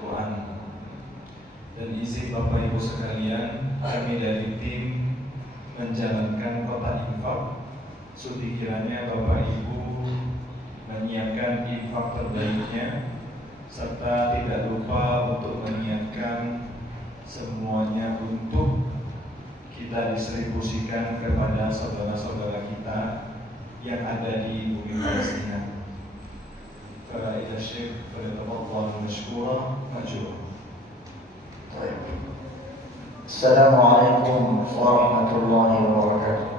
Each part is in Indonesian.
Quran. Dan izin Bapak Ibu sekalian, kami dari tim menjalankan kotak infak. Sudi kiranya Bapak Ibu menyiapkan infak terbaiknya, serta tidak lupa untuk menyiapkan semuanya untuk kita distribusikan kepada saudara-saudara kita yang ada di bumi Palestina. فإلى الشيخ فليتفضل مشكورا مأجورا. السلام عليكم ورحمة الله وبركاته.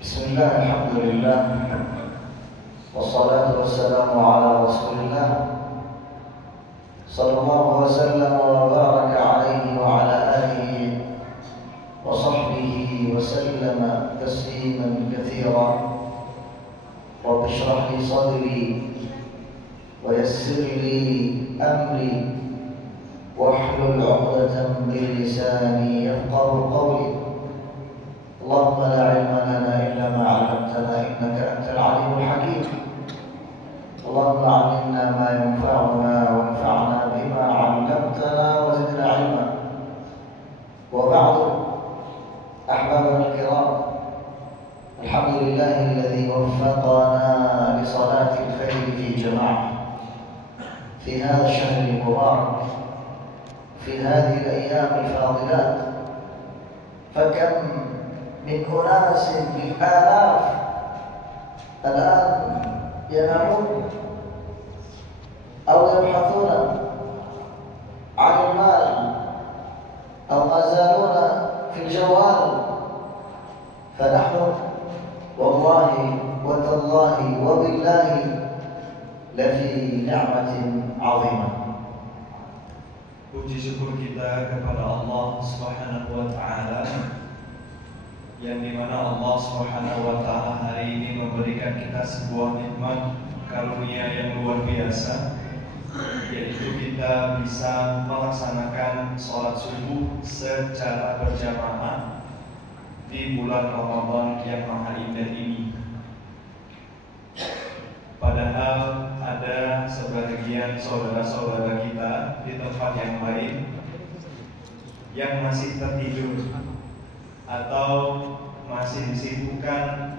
بسم الله الحمد لله والصلاة والسلام على رسول الله صلى الله وسلم وبارك عليه وعلى آله وصحبه وسلم تسليما كثيرا. رب اشرح لي صدري ويسر لي أمري واحلل عقدة من لساني يفقهوا قولي. اللهم لا علم لنا إلا ما علمتنا إنك أنت العليم الحكيم. اللهم علمنا ما ينفعنا وانفعنا بما علمتنا وزدنا علما. وبعد، أحبابنا الكرام، الحمد لله الذي وفقنا لصلاة الفجر في جماعة في هذا الشهر المبارك في هذه الأيام الفاضلات. فكم من أناس بالآلاف الآن ينامون أو يبحثون عن المال أو ما زالون في الجوال، فنحن والله وتالله وبالله لفي نعمة عظيمة. Puji syukur kita kepada Allah Subhanahu wa Ta'ala, yang dimana Allah Subhanahu wa Ta'ala hari ini memberikan kita sebuah nikmat karunia yang luar biasa, yaitu kita bisa melaksanakan sholat subuh secara berjamaah di bulan Ramadan yang maha indah ini. Padahal ada sebagian saudara-saudara kita di tempat yang lain yang masih tertidur atau masih disibukkan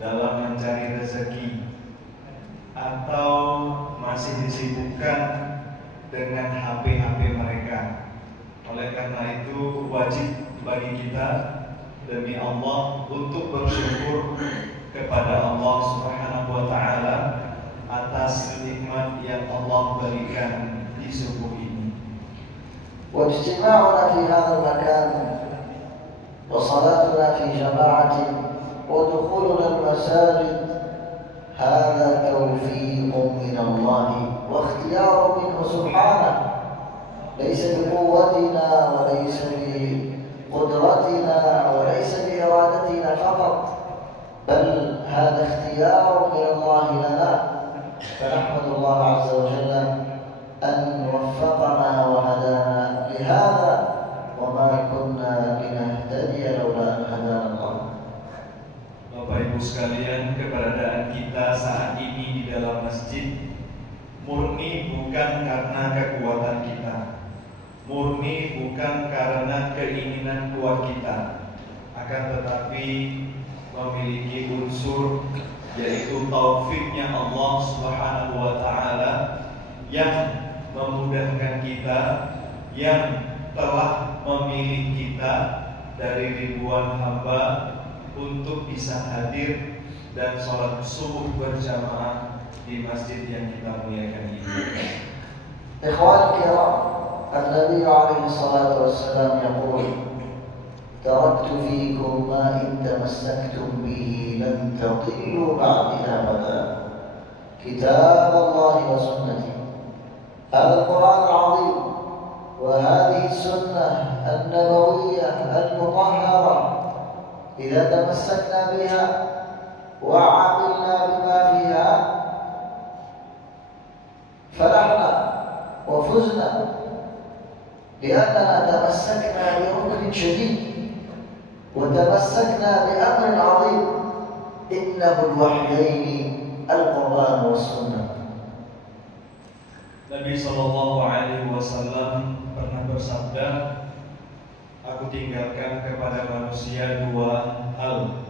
dalam mencari rezeki, atau masih disibukkan dengan HP-HP mereka. Oleh karena itu wajib bagi kita demi Allah untuk bersyukur kepada Allah Subhanahu wa Ta'ala atas nikmat yang Allah berikan di subuh ini. واجتماعنا في هذا المكان وصلاتنا في جماعة ودخولنا المساجد هذا توفيق من الله واختيار منه سبحانه، ليس بقوتنا وليس بقدرتنا وليس بإرادتنا فقط، بل هذا اختيار من الله لنا. فنحمد الله عز وجل أن وفقنا وهدانا لهذا، وما كنا لنهتدي لولا أن هدانا الله. Bapak Ibu sekalian, keberadaan kita saat ini di dalam masjid murni bukan karena kekuatan kita, murni bukan karena keinginan kuat kita, akan tetapi memiliki unsur yaitu taufiknya Allah Subhanahu wa Ta'ala yang memudahkan kita, yang telah memilih kita dari ribuan hamba untuk bisa hadir dan sholat subuh berjamaah di masjid yang kita muliakan ini. Ikhwan kiram, Nabi alaihi salatu wassalam yaqul: تركت فيكم ما إن تمسكتم به لن تضلوا بعدي أبدا، كتاب الله وسنتي. هذا القرآن العظيم وهذه السنة النبوية المطهرة إذا تمسكنا بها وعملنا بما فيها فلحنا وفزنا، لأننا تمسكنا بركن شديد وتمسكنا بأمر عظيم إنه الوحيين القرآن والسنة. Nabi Shallallahu Alaihi Wasallam pernah bersabda, "Aku tinggalkan kepada manusia dua hal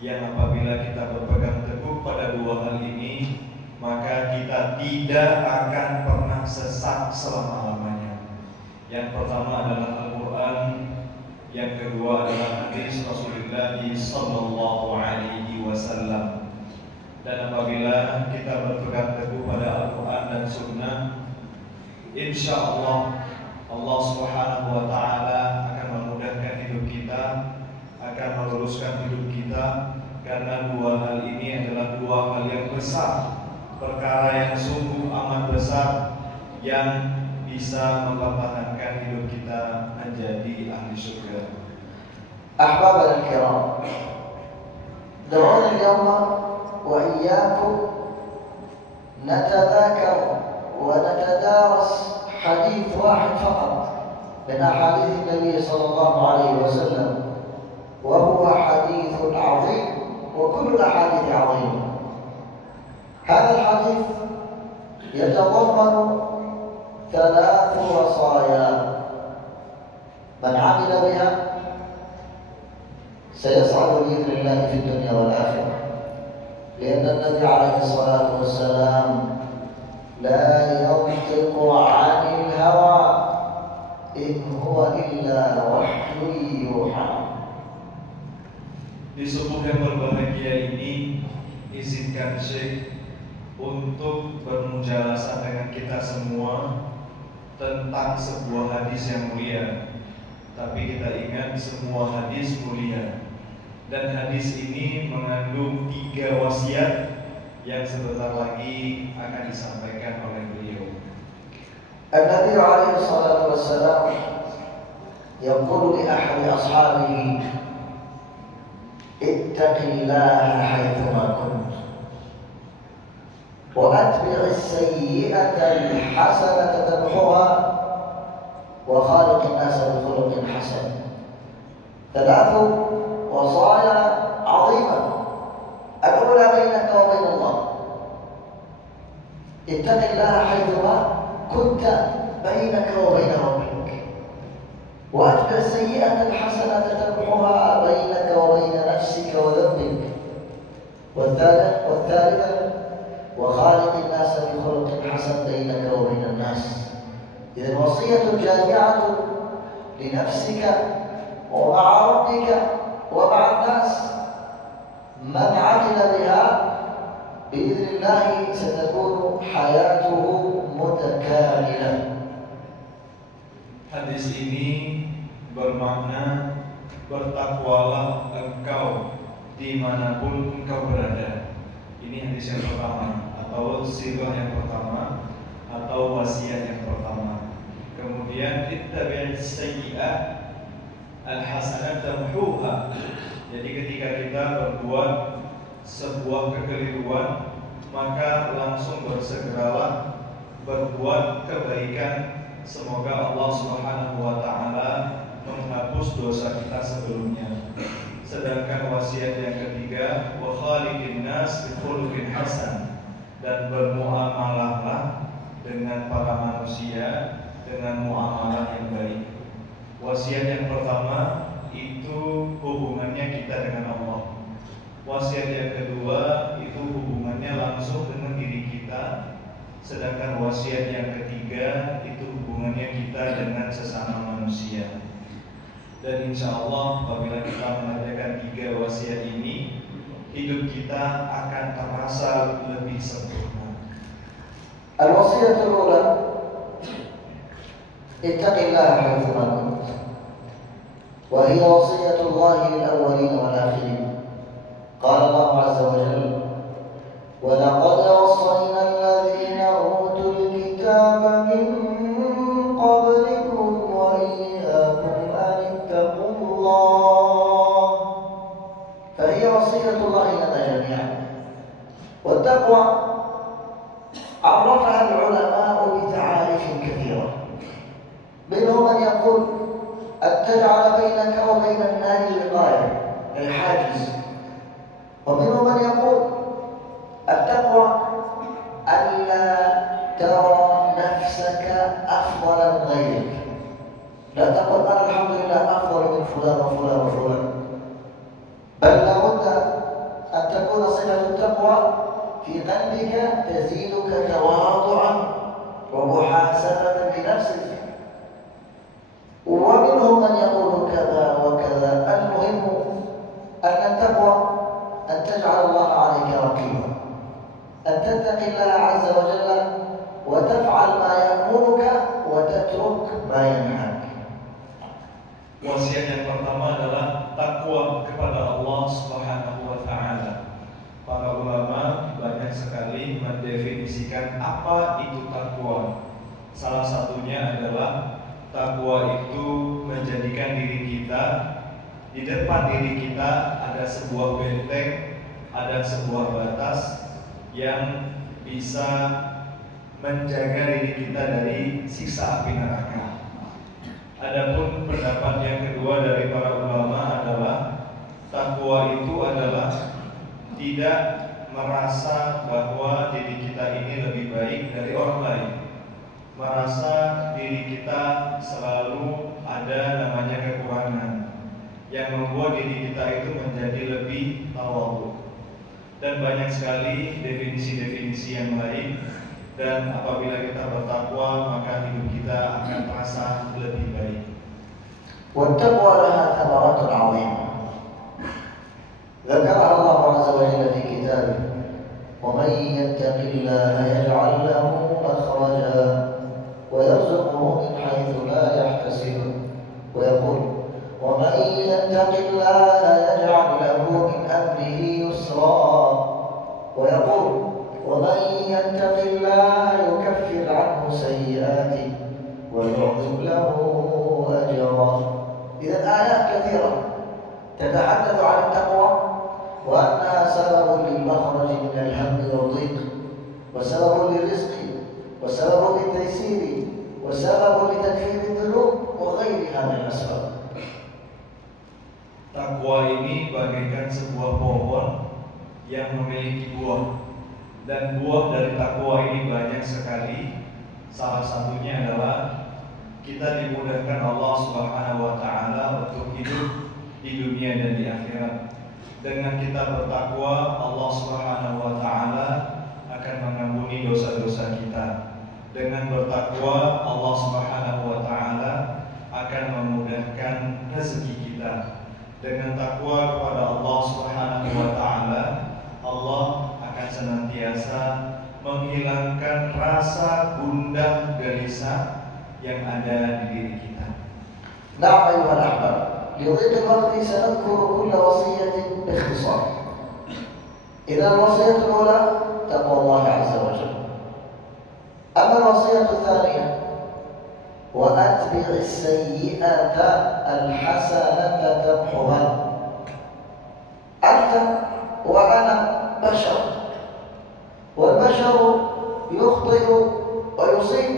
yang apabila kita berpegang teguh pada dua hal ini, maka kita tidak akan pernah sesat selama-lamanya." Yang pertama adalah Al-Quran, yang kedua adalah hadis Rasulullah Shallallahu Alaihi Wasallam. Dan apabila kita berpegang teguh pada Al-Quran dan Sunnah, insya Allah Allah Subhanahu Wa Taala akan memudahkan hidup kita, akan meluruskan hidup kita, karena dua hal ini adalah dua hal yang besar, perkara yang sungguh amat besar, yang bisa mempertahankan hidup kita menjadi ahli surga. أحبابنا الكرام، دعونا اليوم وإياكم نتذاكر ونتدارس حديث واحد فقط من أحاديث النبي صلى الله عليه وسلم، وهو حديث عظيم، وكل الأحاديث عظيمة. هذا الحديث يتضمن 3 وصايا، من عمل بها سيسعد بإذن الله في الدنيا والآخرة، لأن النبي عليه الصلاة والسلام لا ينطق عن الهوى إن هو إلا وحي يوحى. Di subuh yang berbahagia ini, izinkan Syekh untuk bermujalasah dengan kita semua tentang sebuah hadis yang mulia. Tapi kita ingat semua hadis mulia, dan hadis ini mengandung 3 wasiat yang sebentar lagi akan disampaikan oleh beliau. النبي عليه الصلاة والسلام يقول لأحد أصحابه: اتق الله حيثما كنت وأتبع السيئة الحسنة تمحها وخالق الناس بخلق حسن. 3 وصايا عظيمة. الأولى بينك وبين الله: اتق الله حيثما كنت بينك وبين ربك، وأتبع السيئة الحسنة تمحها بينك وبين نفسك وذنبك. والثالثة: وخالق الناس بخلق حسن بينك وبين الناس. إذن وصية جامعة لنفسك ومع ربك ومع الناس. من عمل بها بإذن الله ستكون حياته متكاملة. Hadis ini bermakna bertakwalah engkau dimanapun engkau berada. Ini hadis yang pertama, atau sirah yang pertama, atau wasiat yang pertama. Kemudian ittabi'is sayyi'ah al-hasanat tamhuha. Jadi ketika kita berbuat sebuah kekeliruan, maka langsung bersegeralah berbuat kebaikan. Semoga Allah Subhanahu wa Ta'ala menghapus dosa kita sebelumnya. Sedangkan wasiat yang ketiga, wa khaliqin nas bi khuluqin hasan, dan bermuamalahlah dengan para manusia dengan muamalah yang baik. Wasiat yang pertama itu hubungannya kita dengan Allah. Wasiat yang kedua itu hubungannya langsung dengan diri kita. Sedangkan wasiat yang ketiga itu hubungannya kita dengan sesama manusia. Dan insya Allah apabila kita mengerjakan 3 wasiat ini, hidup kita akan terasa lebih sempurna. الوصية الأولى: اتق الله حيثما كنت، وهي وصية الله للأولين والآخرين. قال الله عز وجل: ولقد وصينا الذين أوتوا الكتاب من قبلكم وإياكم أن اتقوا الله. فهي وصية الله لنا جميعا. والتقوى عرفها العلماء بتعاريف كثيرة، منهم من يقول أن تجعل بينك وبين النار وقاية، أي حاجز. ومنهم من يقول التقوى ألا ترى نفسك أفضل من غيرك. لا تقل أنا الحمد لله أفضل من فلان وفلان وفلان، بل لابد أن تكون صفة التقوى في قلبك تزيدك تواضعا ومحاسبة لنفسك. ومنهم من يقول كذا وكذا. المهم أن التقوى أن تجعل الله عليك رقيبا، أن تتقي الله عز وجل وتفعل ما يأمرك وتترك ما ينهاك. Wasiat yang pertama adalah takwa kepada Allah Subhanahu wa taala. Para ulama banyak sekali mendefinisikan apa itu takwa. Salah satunya adalah takwa itu menjadikan diri kita, di depan diri kita ada sebuah benteng, ada sebuah batas yang bisa menjaga diri kita dari siksa api neraka. Adapun pendapat yang kedua dari para ulama adalah takwa itu adalah tidak merasa bahwa diri kita ini lebih baik dari orang lain, merasa diri kita selalu ada namanya kekurangan yang membuat diri kita itu menjadi lebih tawadhu. Dan banyak sekali definisi-definisi yang lain. Dan apabila kita bertakwa, maka hidup kita akan terasa lebih baik. والتقوى لها ثمرات عظيمة ذكرها الله عز وجل في كتابه: ومن يتق الله يجعل له مخرجا ويرزقه من حيث لا يحتسب. ويقول: ومن يتق الله يجعل له من أمره يسرا. ويقول: ومن يتق الله يكفر عنه سيئاته ويعظم له أجرا. إذا آيات كثيرة تتحدث عن التقوى وأنها سبب للمخرج من الهم والضيق، وسبب للرزق، وسبب للتيسير، وسبب لتكفير الذنوب وغيرها من الأسباب. Takwa ini bagaikan sebuah pohon yang memiliki buah, dan buah dari takwa ini banyak sekali. Salah satunya adalah kita dimudahkan Allah Subhanahu wa taala untuk hidup di dunia dan di akhirat. Dengan kita bertakwa, Allah Subhanahu wa taala akan mengampuni dosa-dosa kita. Dengan bertakwa, Allah Subhanahu wa taala akan memudahkan rezeki kita. Dengan takwa kepada Allah Subhanahu wa taala, Allah akan senantiasa menghilangkan rasa gundah gelisah yang ada di diri kita. نعم أيها الأحباب، لضيق الوقت سنذكر كل وصية باختصار. إذا الوصية الأولى تقوى الله عز وجل. أما الوصية الثانية: وأتبع السيئة الحسنة تمحها. أنت وأنا بشر، والبشر يخطئ ويصيب.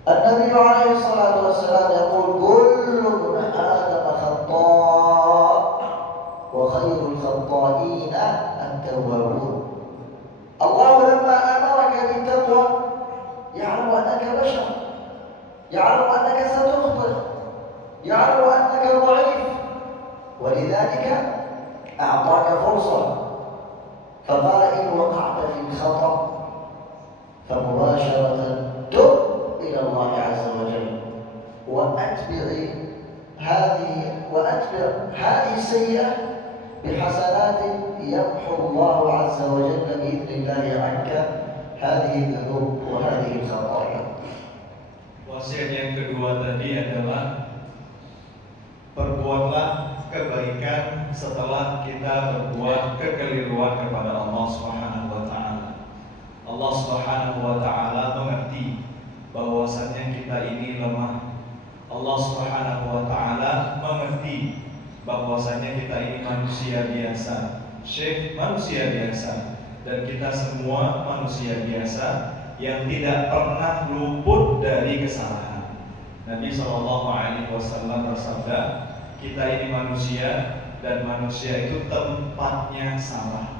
النبي عليه الصلاة والسلام يقول: كل ابن آدم خطاء وخير الخطائين التوابون. الله لما أمرك بالتقوى يعلم أنك بشر، يعلم أنك ستخطئ، يعلم أنك ضعيف، ولذلك أعطاك فرصة، فقال: إن وقعت في الخطأ فمباشرة تب إلى الله عز وجل، وأتبع هذه السيئة بحسنات يمحو الله عز وجل بإذن الله عنك هذه الذنوب وهذه الخطايا. Wasiat yang kedua tadi adalah perbuatlah kebaikan setelah kita berbuat kekeliruan kepada Allah Subhanahu wa taala. Allah Subhanahu wa taala mengerti bahwasannya kita ini lemah. Allah Subhanahu wa taala mengerti bahwasannya kita ini manusia biasa, manusia biasa, dan kita semua manusia biasa yang tidak pernah luput dari kesalahan. Nabi SAW bersabda, kita ini manusia dan manusia itu tempatnya salah.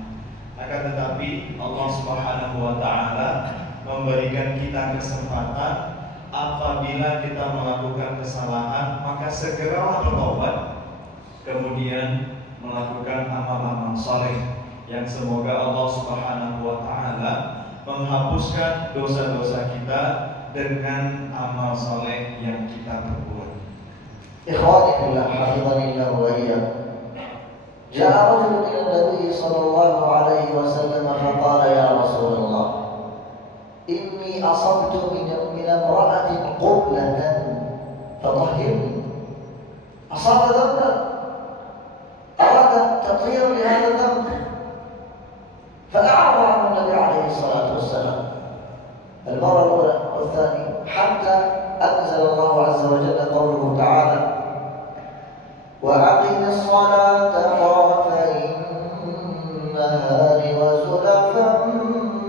Akan tetapi Allah Subhanahu wa taala memberikan kita kesempatan apabila kita melakukan kesalahan maka segeralah bertobat, kemudian melakukan amal-amal saleh yang semoga Allah Subhanahu wa taala menghapuskan dosa-dosa kita dengan amal saleh yang kita perbuat. Ikhwani fillah, hafizanillah wa iyyakum. جاء رجل إلى النبي صلى الله عليه وسلم فقال يا رسول الله إني أصبت من امرأة قبلة فطهرني. أصاب ذنبا، أراد تطهير لهذا الذنب، فأعرض عنه النبي عليه الصلاة والسلام المرة الأولى والثانية، حتى أنزل الله عز وجل قوله تعالى وأقم الصلاة طرفي النهار وزلفا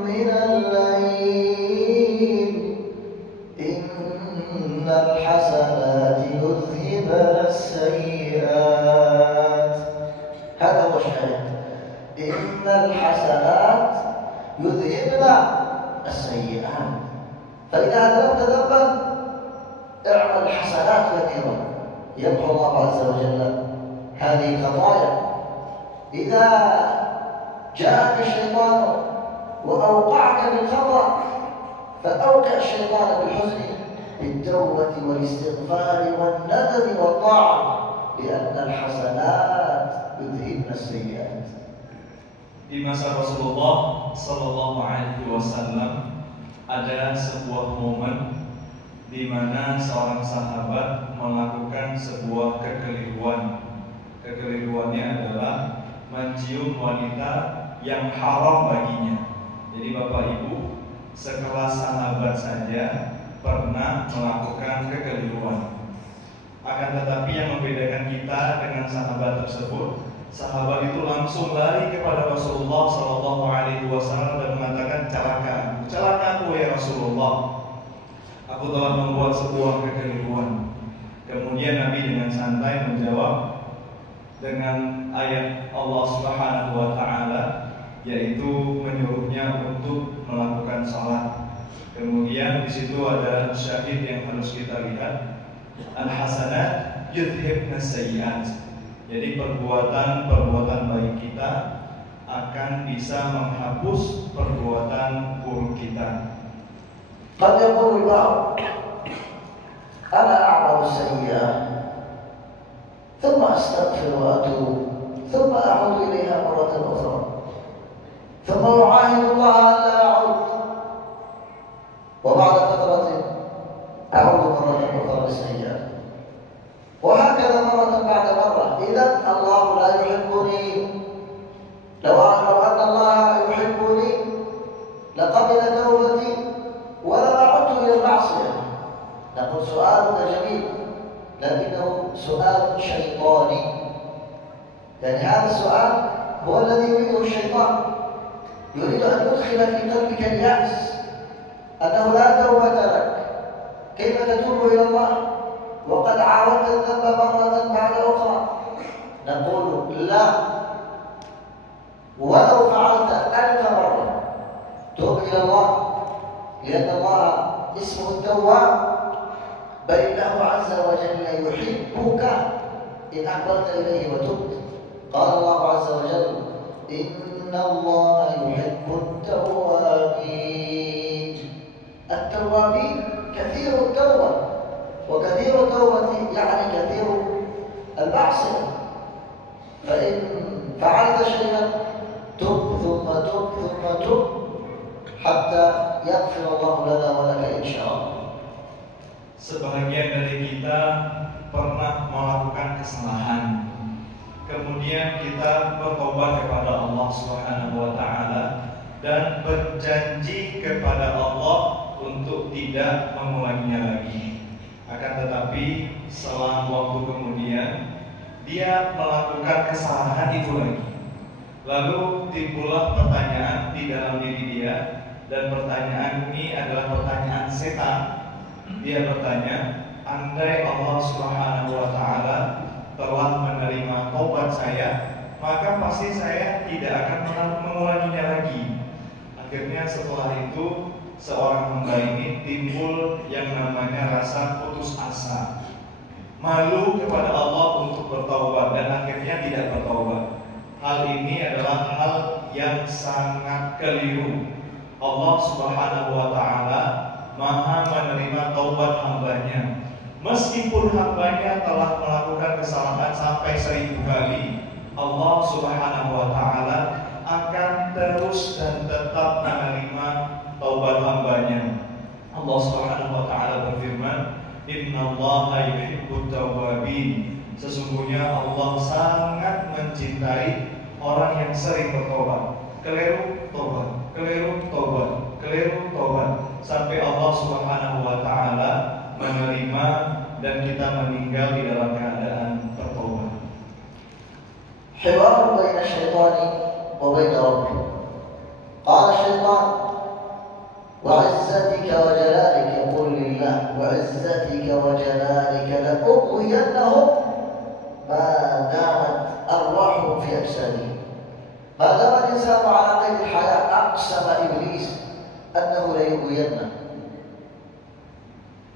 من الليل إن الحسنات يذهبن السيئات. هذا هو الشاهد، إن الحسنات يذهبن السيئات. فإذا أذنبت ذنبا اعمل حسنات كثيرة يمحو الله عز وجل هذه الخطايا. إذا جاءك الشيطان وأوقعك في الخطأ فأوقع الشيطان بالحزن بالتوبة والاستغفار والندم والطاعة، لأن الحسنات يذهبن السيئات. Di masa Rasulullah Sallallahu Alaihi Wasallam ada sebuah momen di mana seorang sahabat melakukan sebuah kekeliruan. Kekeliruannya adalah mencium wanita yang haram baginya. Jadi Bapak Ibu, sekelas sahabat saja pernah melakukan kekeliruan. Akan tetapi yang membedakan kita dengan sahabat tersebut, sahabat itu langsung lari kepada Rasulullah Sallallahu Alaihi Wasallam dan mengatakan, celakaku ya Rasulullah, aku telah membuat sebuah kekeliruan. Kemudian Nabi dengan santai menjawab dengan ayat Allah Subhanahu wa taala, yaitu menyuruhnya untuk melakukan salat. Kemudian di situ ada syahid yang harus kita lihat, al-hasanat yudhibna sayyi'at. Jadi perbuatan baik kita akan bisa menghapus perbuatan buruk kita. قد يقول البعض أنا أعمل السيئة ثم أستغفر وأتوب ثم أعود إليها مرة أخرى ثم أعاهد الله ألا أعود وبعد فترة أعود مرة أخرى بالسيئة وهكذا مرة بعد مرة. إذا الله لا يحبني. لو أن الله يحبني لقبل توبتي ولما عدت إلى المعصية. نقول سؤالك جميل لكنه سؤال شيطاني، يعني هذا السؤال هو الذي يريده الشيطان، يريد أن يدخل في قلبك اليأس أنه لا توبة لك، كيف تتوب إلى الله وقد عاودت الذنب مرة بعد أخرى. نقول لا، ولو فعلت 1000 مرة توب إلى الله، لأن الله اسمه التواب، بل إنه عز وجل يحبك إن أقبلت إليه وتبت. قال الله عز وجل إن الله يحب التوابين. التوابين كثير التوبة، وكثير التوبة يعني كثير المعصية. فإن فعلت شيئا تب ثم تب ثم تب حتى يغفر الله لنا ولك إن شاء الله. Sebagian dari kita pernah melakukan kesalahan, kemudian kita bertobat kepada Allah Subhanahu wa taala dan berjanji kepada Allah untuk tidak mengulanginya lagi. Akan tetapi selang waktu kemudian dia melakukan kesalahan itu lagi. Lalu timbullah pertanyaan di dalam diri dia, dan pertanyaan ini adalah pertanyaan setan. Dia bertanya, andai Allah Subhanahu wa taala telah menerima taubat saya, maka pasti saya tidak akan mengulanginya lagi. Akhirnya setelah itu seorang hamba ini timbul yang namanya rasa putus asa, malu kepada Allah untuk bertaubat dan akhirnya tidak bertaubat. Hal ini adalah hal yang sangat keliru. Allah Subhanahu wa Ta'ala Maha menerima taubat hambanya. Meskipun hambanya telah melakukan kesalahan sampai 1000 kali, Allah Subhanahu wa Ta'ala akan terus dan tetap menerima taubat hambanya. Allah Subhanahu wa Ta'ala berfirman, "Innallaha yuhibbut tawwabin." Sesungguhnya Allah sangat mencintai orang yang sering bertobat. Keliru tobat, keliru tobat, keliru tobat, sampai Allah Subhanahu wa Ta'ala menerima dan kita meninggal di dalam keadaan bertobat. حوار بين الشيطان وبين ربه. قال الشيطان: وعزتك وجلالك، يقول لله: وعزتك وجلالك لأغوينهم ما دامت أرواحهم في أجسادهم. ما دام الإنسان على قيد الحياة أقسم إبليس أنه ليغوينه،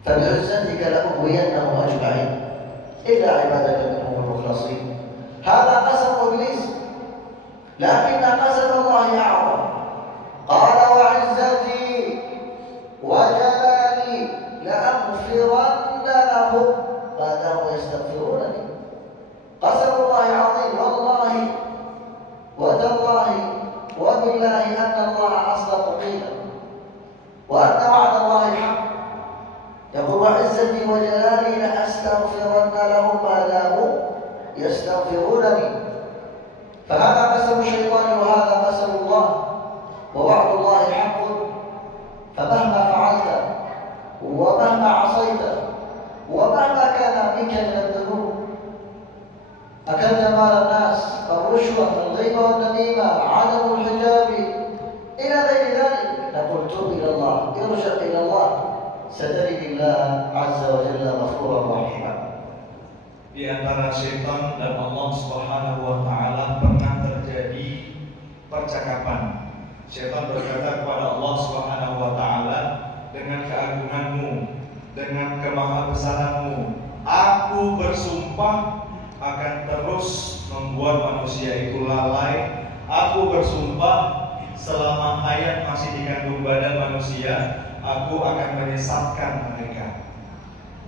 فبعزتك لأغوينهم أجمعين إلا عبادك منهم المخلصين. هذا قسم إبليس، لكن قسم الله أعظم. قال: وعزتي وجلالي لأغفرن لهم ما داموا يستغفرونني. قسم الله عظيم، والله وتالله وبالله أن الله أصدق قيلا وأن وعد الله حق. يقول: وعزتي وجلالي لأستغفرن لهم ما داموا يستغفرونني. فهذا قسم الشيطان وهذا قسم الله، ووعد الله حق. فمهما فعلت ومهما عصيت ومهما كان بك من الذنوب، أكلت مال الناس، الرشوة، الغيبة والنميمة، عدم الحجاب إلى غير ذلك، نقول توب إلى الله، ارجع إلى الله، ستجد الله عز وجل غفورا رحيما. Di antara syaitan dan Allah Subhanahu wa Ta'ala pernah terjadi percakapan. Syaitan berkata kepada Allah Subhanahu wa Ta'ala, dengan keagunganmu, dengan kemahabesaranmu, aku bersumpah akan terus membuat manusia itu lalai. Aku bersumpah selama hayat masih dikandung badan manusia, aku akan menyesatkan mereka.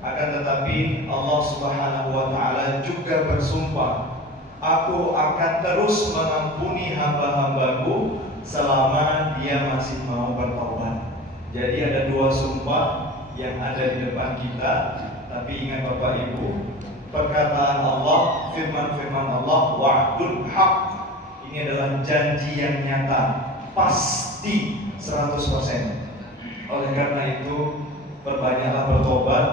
Akan tetapi Allah Subhanahu wa Ta'ala juga bersumpah, aku akan terus mengampuni hamba-hambaku selama dia masih mau bertaubat. Jadi ada dua sumpah yang ada di depan kita. Tapi ingat Bapak Ibu, perkataan Allah, firman-firman Allah, wa'dul haq, ini adalah janji yang nyata, pasti 100%. Oleh karena itu, perbanyaklah bertobat,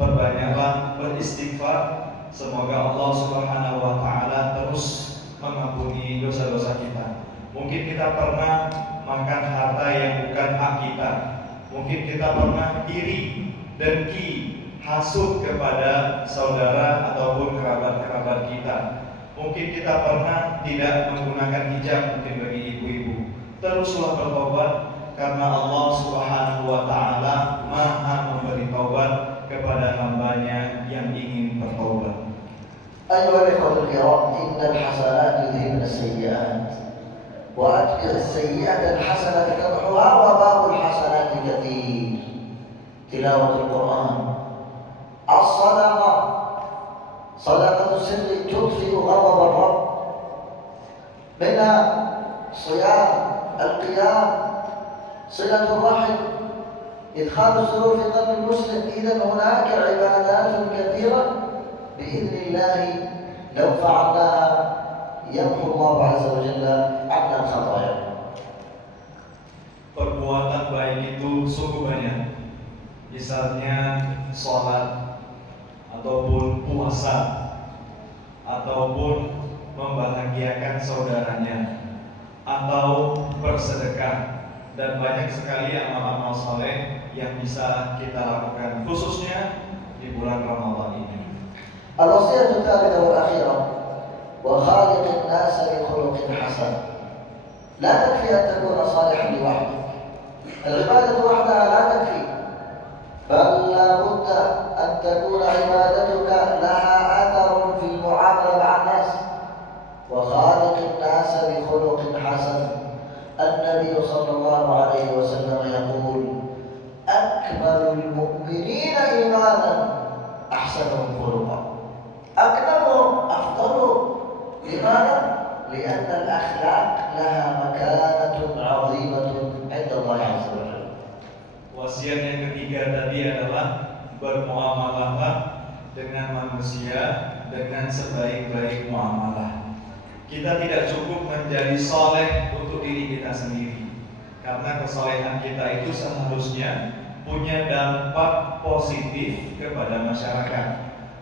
perbanyaklah beristighfar. Semoga Allah Subhanahu wa Ta'ala terus mengampuni dosa-dosa kita. Mungkin kita pernah makan harta yang bukan hak kita. Mungkin kita pernah iri, dengki, hasut kepada saudara ataupun kerabat-kerabat kita. Mungkin kita pernah tidak menggunakan hijab, mungkin bagi ibu-ibu. Teruslah bertobat, karena Allah Subhanahu wa Ta'ala Maha memberi taubat kepada hambanya yang ingin bertobat. أيها الإخوة الكرام، إن الحسنات يذهبن السيئات وأتبع السيئة الحسنة تمحها وباب الحسنات كثير. تلاوة القرآن، الصدقة، صدقة السر تطفئ غضب الرب، منها صيام، القيام، صلة الرحم، إدخال السرور في قلب المسلم. إذا هناك عبادات كثيرة بإذن الله لو فعلناها يمحو الله عز وجل عنا الخطايا. Perbuatan baik itu sungguh banyak. Misalnya sholat, ataupun puasa, ataupun membahagiakan saudaranya, atau bersedekah, dan banyak sekali amal-amal saleh yang bisa kita lakukan, khususnya di bulan Ramadan ini. الوصية الثالثة والأخيرة: وخالق الناس بخلق حسن. لا تكفي أن تكون صالحا لوحدك، العبادة وحدها لا تكفي، بل لا بد أن تكون عبادتك لها أثر في المعاملة مع الناس. وخالق الناس بخلق حسن. النبي صلى الله عليه وسلم يقول: أكمل المؤمنين إيمانا أحسنهم خلقا. أكملهم، أفضلهم. لماذا؟ لأن الأخلاق لها مكانة عظيمة عند الله عز وجل. Wasiat yang ketiga tadi adalah bermuamalahlah dengan manusia dengan sebaik-baik muamalah. Kita tidak cukup menjadi soleh untuk diri kita sendiri, karena kesolehan kita itu seharusnya punya dampak positif kepada masyarakat.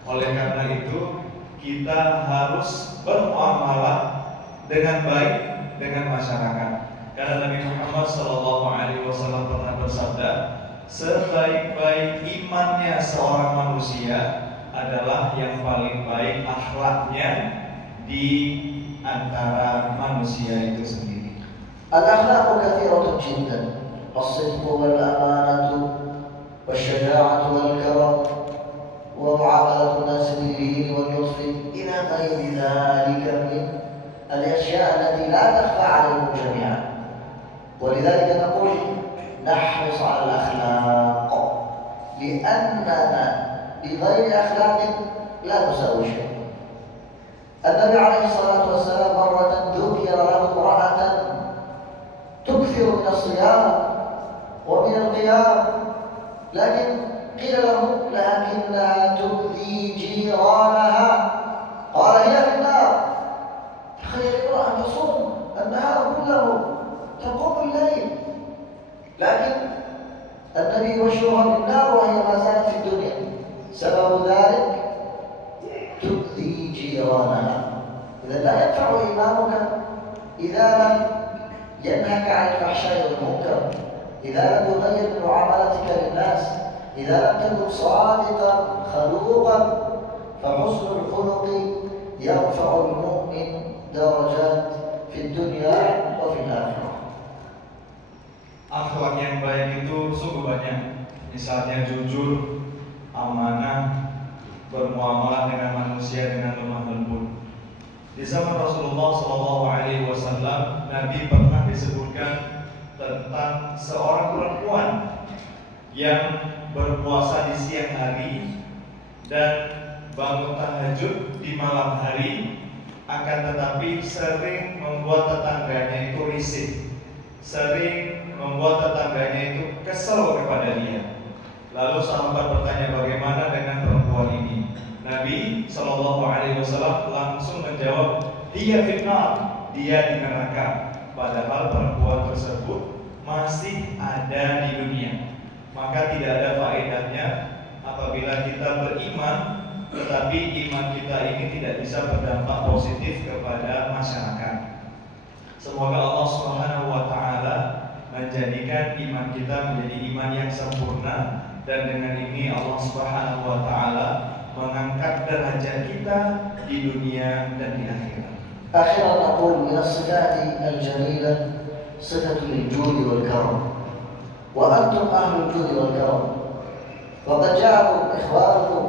Oleh karena itu kita harus bermuamalah dengan baik dengan masyarakat. Karena Nabi Muhammad SAW pernah bersabda, sebaik-baik imannya seorang manusia adalah yang paling baik akhlaknya di antara manusia itu sendiri. الأخلاق كثيرة جدا، الصدق والأمانة والشجاعة والكرم ومعاملة الناس باللين واللطف إلى غير ذلك من الأشياء التي لا تخفى عليهم جميعا. ولذلك نقول نحرص على الأخلاق، لأننا بغير أخلاق لا نساوي شيء. النبي عليه الصلاة والسلام مرة ذكر له امرأة تكثر من الصيام ومن القيام، لكن قيل له لكنها تؤذي جيرانها، قال هي في النار. تخيل امرأة تصوم النهار كله، تقوم الليل، لكن النبي يبشرها بالنار وهي ما زالت في الدنيا. سبب ذلك تؤذي جيرانها. إذا لا ينفع إيمانك إذا لم ينهك عن الفحشاء والمنكر، إذا لم يغير من معاملتك للناس، إذا لم تكن صادقا خلوقا. فحسن الخلق يرفع المؤمن درجات في الدنيا وفي الآخرة. Akhlak yang baik itu sungguh banyak. Misalnya jujur, amanah, bermuamalah dengan manusia dengan lemah lembut. Di zaman Rasulullah SAW, Nabi pernah disebutkan tentang seorang perempuan yang berpuasa di siang hari dan bangun tahajud di malam hari, akan tetapi sering membuat tetangganya itu risih, sering membuat tetangganya itu kesel kepada dia. Lalu sahabat bertanya, bagaimana dengan perempuan ini? Nabi SAW langsung menjawab, dia finnar, dia di neraka. Padahal perempuan tersebut masih ada di dunia. Maka tidak ada faedahnya apabila kita beriman, tetapi iman kita ini tidak bisa berdampak positif kepada masyarakat. Semoga Allah Subhanahu wa Ta'ala menjadikan iman kita menjadi iman yang sempurna, dan dengan ini Allah Subhanahu wa Ta'ala mengangkat derajat kita di dunia dan di akhirat. أخيرا أقول من الصفات الجميلة صفة الجود والكرم، وأنتم أهل الجود والكرم، وقد جاءكم إخوانكم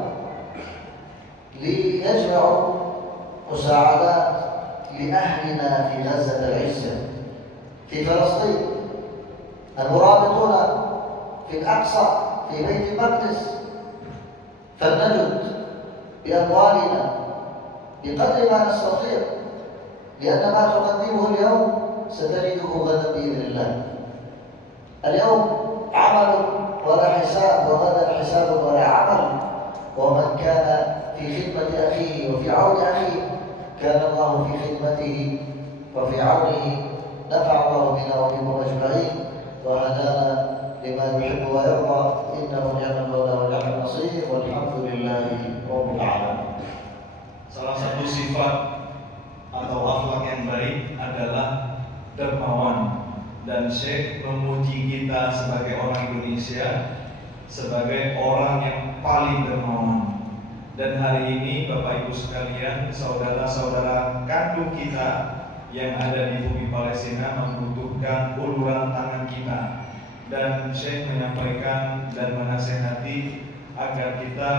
ليجمعوا مساعدات لأهلنا في غزة العزة في فلسطين، المرابطون في الأقصى في بيت المقدس، فلنجد بأموالنا بقدر ما نستطيع، لأن ما تقدمه اليوم ستجده غدا بإذن الله. اليوم عمل ولا حساب، وغدا حساب ولا عمل، ومن كان في خدمة أخيه وفي عون أخيه كان الله في خدمته وفي عونه. نفع الله بنا وبكم أجمعين وهدانا لما يحب ويرضى، إنه نعم المولى ونعم النصير، والحمد لله رب العالمين. Salah satu sifat atau akhlak yang baik adalah dermawan, dan Syekh memuji kita sebagai orang Indonesia sebagai orang yang paling dermawan. Dan hari ini Bapak Ibu sekalian, saudara-saudara kandung kita yang ada di bumi Palestina membutuhkan uluran tangan kita. dan Syekh menyampaikan dan menasihati agar kita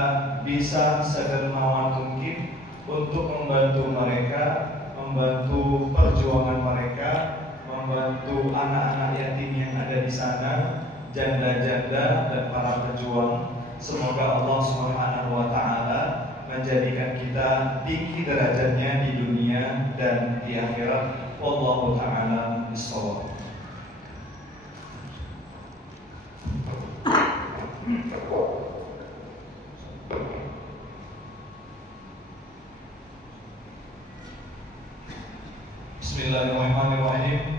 bisa sedermawan mungkin untuk membantu mereka, membantu perjuangan mereka, membantu anak-anak yatim yang ada di sana, janda-janda dan para pejuang. Semoga Allah Subhanahu wa taala menjadikan kita tinggi derajatnya di dunia dan di akhirat. Wallahu taala bishawab. Bismillahirrahmanirrahim.